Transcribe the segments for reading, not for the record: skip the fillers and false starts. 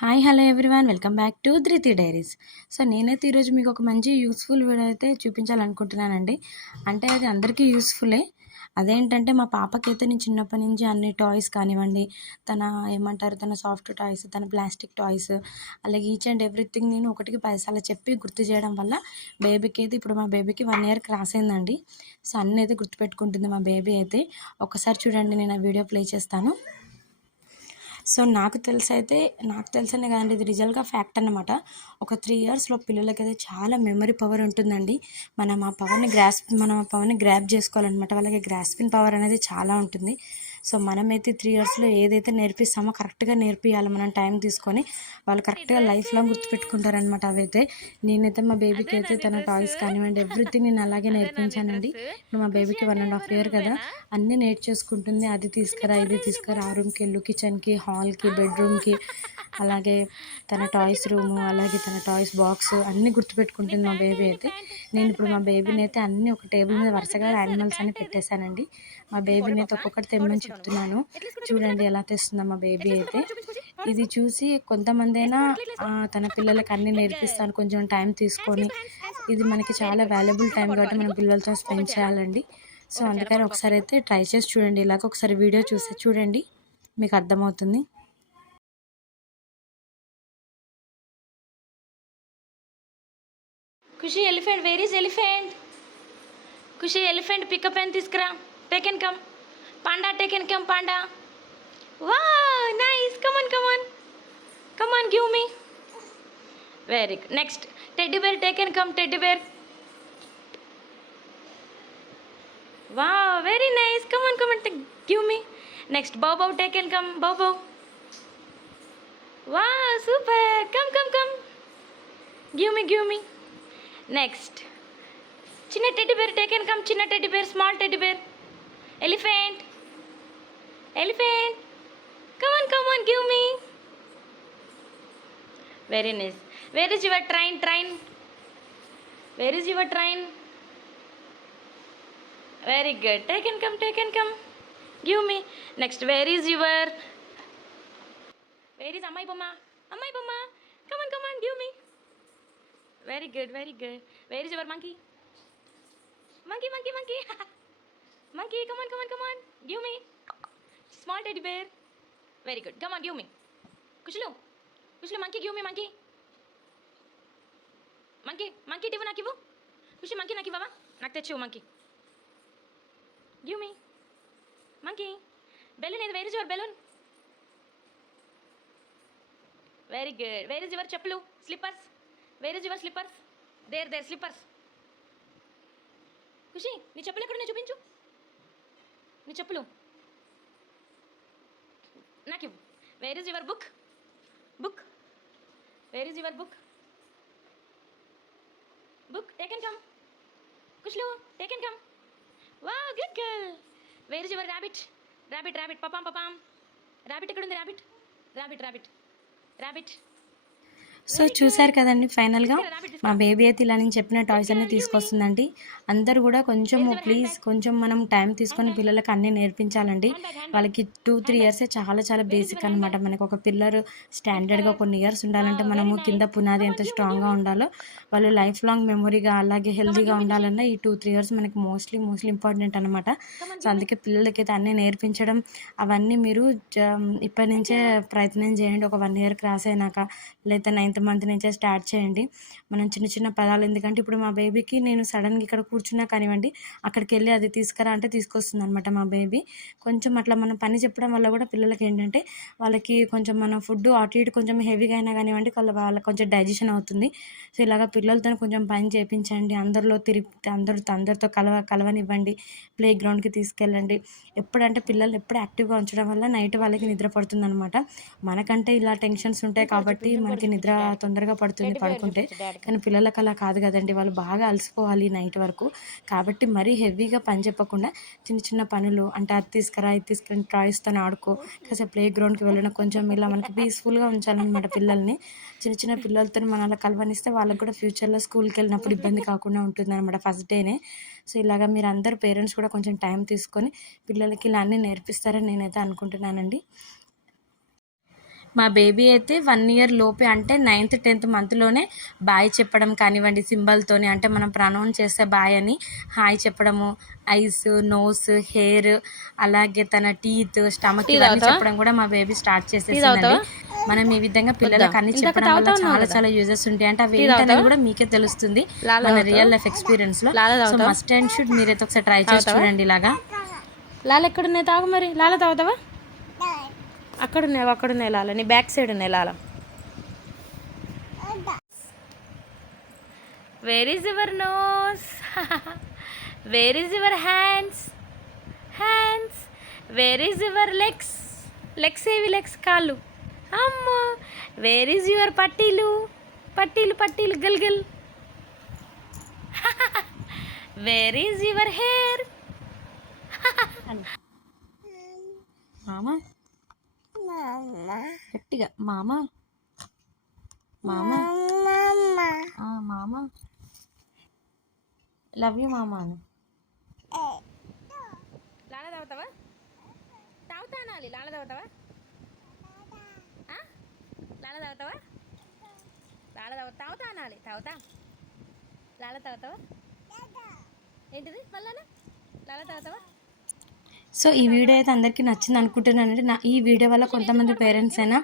Hi hello everyone welcome back to ధృతి diaries. So నేనైతే ఈరోజు మీకు ఒక మంచి యూస్ఫుల్ వీడియో అయితే చూపించాలనుకుంటున్నానండి. అంటే అది అందరికీ యూస్ఫుల్లే. అదేంటంటే మా పాపకైతే నేను చిన్నప్పటి నుంచి అన్ని టాయ్స్ కానివ్వండి, తన సాఫ్ట్ టాయ్స్, తన ప్లాస్టిక్ టాయ్స్, అలాగే ఈచ్ అండ్ ఎవ్రీథింగ్ నేను ఒకటికి 10 సార్లు చెప్పి గుర్తు చేయడం వల్ల బేబీకి అయితే ఇప్పుడు మా బేబీకి 1 ఇయర్ క్రాస్ అయిందండి. సో అన్నీ అయితే గుర్తుపెట్టుకుంటుంది మా బేబీ అయితే. ఒకసారి చూడండి, నేను ఆ వీడియో ప్లే చేస్తాను. సో నాకు తెలిసనే కదండి, ఇది రిజల్ట్గా ఫ్యాక్ట్ అన్నమాట. ఒక 3 ఇయర్స్లో పిల్లలకైతే చాలా మెమరీ పవర్ ఉంటుందండి. మనం ఆ పవర్ని గ్రాప్ చేసుకోవాలన్నమాట. వాళ్ళకి గ్రాస్పింగ్ పవర్ అనేది చాలా ఉంటుంది. సో మనమైతే 3 ఇయర్స్లో ఏదైతే నేర్పిస్తామో కరెక్ట్గా నేర్పియాలి. మనం టైం తీసుకొని వాళ్ళు కరెక్ట్గా లైఫ్ లాంగ్ గుర్తుపెట్టుకుంటారనమాట. అవైతే నేనైతే మా బేబీకి అయితే తన టాయ్స్ కానివ్వండి ఎవ్రీథింగ్ నేను అలాగే నేర్పించానండి. ఇప్పుడు మా బేబీకి 1.5 ఇయర్ కదా, అన్నీ నేర్చేసుకుంటుంది. అది తీసుకురా, ఇది తీసుకురా, ఆ రూమ్కి వెళ్ళు, కిచెన్కి, హాల్కి, బెడ్రూమ్కి, అలాగే తన టాయ్స్ రూము, అలాగే తన టాయ్స్ బాక్స్ అన్నీ గుర్తుపెట్టుకుంటుంది మా బేబీ అయితే. నేను ఇప్పుడు మా బేబీని అయితే అన్నీ ఒక టేబుల్ మీద వరుసగా యానిమల్స్ అని పెట్టేశానండి. మా బేబీని అయితే ఒక్కొక్కటి తెమ్మని చెప్తున్నాను. చూడండి ఎలా తెస్తుందో మా బేబీ అయితే. ఇది చూసి కొంతమంది అయినా తన పిల్లలకి అన్నీ నేర్పిస్తాను కొంచెం టైం తీసుకొని. ఇది మనకి చాలా వాల్యుబుల్ టైం కాబట్టి మనం పిల్లలతో స్పెండ్ చేయాలండి. సో అందుకని ఒకసారి అయితే ట్రై చేసి చూడండి. ఇలాగ ఒకసారి వీడియో చూసి చూడండి, మీకు అర్థమవుతుంది. Kushi elephant, where is elephant? Kushi elephant, pick up and తీసుకురా. Take and come. Panda, take and come, panda. Wow, nice. Come on, come on. Come on, give me. Very good. Next, teddy bear, take and come, teddy bear. Wow, very nice. Come on, come on, give me. Next, bow bow, take and come, bow bow. Wow, super. Come, come, come. Give me, give me. Next, chinna teddy bear, take and come, chinna teddy bear, small teddy bear. Elephant, elephant. Come on, give me. Very nice. Where is your train, train? Where is your train? Very good. Take and come, take and come. Give me. Next, where is Ammai Bomma? Ammai Bomma. Come on, give me. Very good, very good. Where is your monkey? Monkey. Monkey, come on. Give me. Small teddy bear. Very good. Come on, give me. Kushlu, monkey, give me monkey. Monkey, tivu nakivu. Kushi, monkey nakivava. Nak techu monkey. Give me. Monkey. Balloon, where is your balloon? Very good. Where is your chaplu? Slippers. Where is your slippers? There, slippers. Kushi, నీ చెప్పులు ఎక్కడ ఉన్నాయి చూపించు. నీ చెప్పులు నాకు ఇవ్వు. Where is your book? Where is your book? Take and come. Kushlu, take and come. Wow, good girl. Where is your rabbit? Papam. Rabbit ఎక్కడ ఉంది? Rabbit. సో చూశారు కదండి, ఫైనల్గా మా బేబీ అయితే ఇలా నేను చెప్పిన టాయ్స్ అన్నీ తీసుకొస్తుందండి. అందరూ కూడా కొంచెం మనం టైం తీసుకొని పిల్లలకి అన్నీ నేర్పించాలండి. వాళ్ళకి 2-3 ఇయర్సే చాలా బేసిక్ అనమాట. మనకు ఒక పిల్లలు స్టాండర్డ్గా కొన్ని ఇయర్స్ ఉండాలంటే మనము కింద పునాది ఎంత స్ట్రాంగ్గా ఉండాలో వాళ్ళు లైఫ్ లాంగ్ మెమొరీగా అలాగే హెల్తీగా ఉండాలన్నా ఈ 2-3 ఇయర్స్ మనకి మోస్ట్లీ ఇంపార్టెంట్ అనమాట. సో అందుకే పిల్లలకైతే అన్నీ నేర్పించడం అవన్నీ మీరు ఇప్పటి నుంచే ప్రయత్నం చేయండి. ఒక 1 ఇయర్ క్రాస్ అయినాక లేదా 9th మంత్ నుంచే స్టార్ట్ చేయండి. మనం చిన్న పదాలు, ఎందుకంటే ఇప్పుడు మా బేబీకి నేను సడన్గా ఇక్కడ కూర్చున్నా కానివ్వండి, అక్కడికి వెళ్ళి అది తీసుకురా అంటే తీసుకొస్తుంది అనమాట మా బేబీ. కొంచెం అట్లా మనం పని చెప్పడం వల్ల కూడా పిల్లలకి ఏంటంటే వాళ్ళకి కొంచెం మనం ఫుడ్ అటు ఇటు కొంచెం హెవీగా అయినా కానివ్వండి వాళ్ళకి కొంచెం డైజెషన్ అవుతుంది. సో ఇలాగ పిల్లలతో కొంచెం పని చేయించండి. అందరితో కలవనివ్వండి. ప్లే గ్రౌండ్కి తీసుకెళ్ళండి. పిల్లలు ఎప్పుడు యాక్టివ్గా ఉంచడం వల్ల నైట్ వాళ్ళకి నిద్ర పడుతుంది అనమాట. మనకంటే ఇలా టెన్షన్స్ ఉంటాయి కాబట్టి మనకి నిద్ర తొందరగా పడుతుంది పడుకుంటే, కానీ పిల్లలకు అలా కాదు కదండి. వాళ్ళు బాగా అలసిపోవాలి నైట్ వరకు. కాబట్టి మరీ హెవీగా పని చెప్పకుండా చిన్న పనులు, అంటే అది తీసుకురా, ఇది తీసుకుని టాయ్స్తో ఆడుకో, కాసేపు ప్లే గ్రౌండ్కి వెళ్ళిన కొంచెం ఇలా మనకి పీస్ఫుల్గా ఉంచాలన్నమాట పిల్లల్ని. చిన్న పిల్లలతో మనం అలా కలవనిస్తే వాళ్ళకి కూడా ఫ్యూచర్లో స్కూల్కి వెళ్ళినప్పుడు ఇబ్బంది కాకుండా ఉంటుంది అనమాట ఫస్ట్ డేనే. సో ఇలాగ మీరు అందరు పేరెంట్స్ కూడా కొంచెం టైం తీసుకొని పిల్లలకి ఇలా అన్నీ నేర్పిస్తారని నేనైతే అనుకుంటున్నానండి. మా బేబీ అయితే 1 ఇయర్ లోపే అంటే 9th 10th మంత్లోనే బాయ్ చెప్పడం కానివ్వండి, సింబల్తోని అంటే మనం ప్రొనౌన్స్ చేసే బాయ్ అని హాయ్ చెప్పడము, ఐస్, నోస్, హెయిర్, అలాగే తన టీత్, స్టమక్ ఇవన్నీ చెప్పడం కూడా మా బేబీ స్టార్ట్ చేసేసిందండి. మనం ఈ విధంగా పిల్లలకు అన్ని చెప్పడం వల్ల చాలా చాలా యూజెస్ ఉంటాయి. అంటే అవి ఏంటనేది కూడా మీకే తెలుస్తుంది మన రియల్ లైఫ్ ఎక్స్పీరియన్స్లో. సో మస్ట్ అండ్ షుడ్ మీరైతే ఒకసారి ట్రై చేసి చూడండి ఇలాగా. లాల ఎక్కడున్నాయి తాగు మరి. లాల తాగుతావా? అక్కడున్నాయి లాల, నీ బ్యాక్ సైడ్ ఉన్నాయి లాల. Where is your nose? Where is your hands? Hands. Where is your legs? Legs ఏవి? లెగ్స్ కాళ్ళు. అమ్మో. వేర్ ఈజ్ యువర్ పట్టీలు? పట్టీలు పట్టీలు గల్ గల్. Wear is your hair? మామా గట్టిగా మామా మామా మామా లవ్ యూ మామా అని. లాల తాగుతావా? తాగుతా అనాలి. లాల తాగుతావా? లాల తాగుతావా? తాగుతా అనాలి. తాగుతా. లాల తాగుతావా? ఏంటిది మళ్ళా? లాల తాగుతావా? సో ఈ వీడియో అయితే అందరికీ నచ్చింది అనుకుంటున్నానండి. ఈ వీడియో వల్ల కొంతమంది పేరెంట్స్ అయినా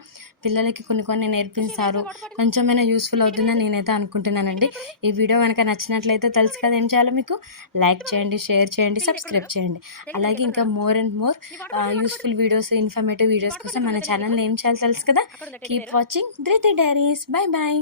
పిల్లలకి కొన్ని నేర్పిస్తారు, కొంచెమైనా యూస్ఫుల్ అవుతుందని నేనైతే అనుకుంటున్నానండి. ఈ వీడియో కనుక నచ్చినట్లయితే తెలుసు కదా ఏం చేయాలో మీకు. లైక్ చేయండి, షేర్ చేయండి, సబ్స్క్రైబ్ చేయండి. అలాగే ఇంకా more and more useful videos, informative videos కోసం మన ఛానల్ని ఏం చేయాలో తెలుసు కదా. Keep watching Dhruti Diaries. Bye bye.